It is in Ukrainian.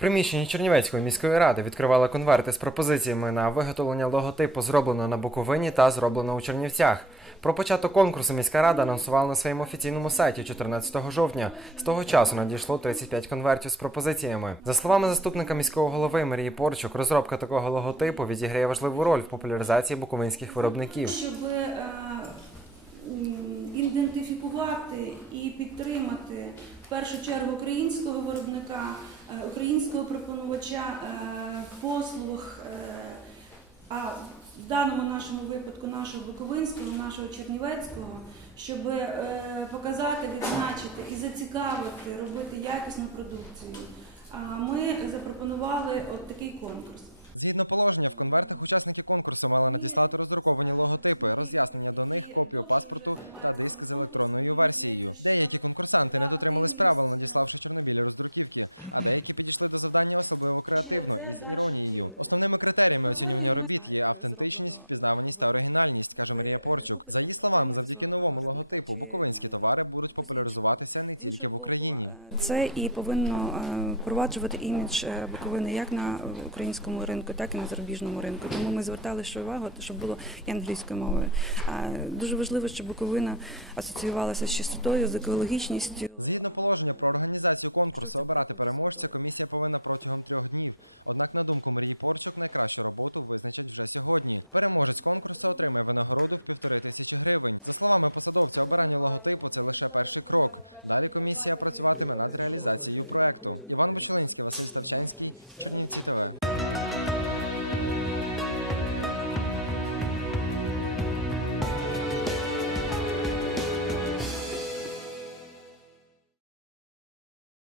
приміщенні Чернівецької міської ради відкривали конверти з пропозиціями на виготовлення логотипу, зроблено на Буковині та зроблено у Чернівцях. Про початок конкурсу міська рада анонсувала на своєму офіційному сайті 14 жовтня. З того часу надійшло 35 конвертів з пропозиціями. За словами заступника міського голови Марії Порчук, розробка такого логотипу відіграє важливу роль в популяризації буковинських виробників. щоб е, ідентифікувати і підтримати першу чергу українського виробника, е, українського пропонувача е, послуг, е, а в даному нашому випадку нашого Буковинського, нашого Чернівецького, щоб показати, відзначити і зацікавити, робити якісну продукцію. Ми запропонували от такий конкурс. Мені скажуть працівники, які, довше вже займаються цими конкурсами, але мені здається, що така активність ще це далі втілити. Тобто потім ми е, зроблено на боковині. Ви е, купите, підтримуєте свого виробника чи я не знаю, іншу виду. З іншого боку, е, це і повинно е, впроваджувати імідж е, Буковини як на українському ринку, так і на зарубіжному ринку. Тому ми звертали ще увагу, щоб було і англійською мовою. Дуже важливо, щоб Буковина асоціювалася з чистотою, з екологічністю, якщо це в прикладі з водою. Спасибо.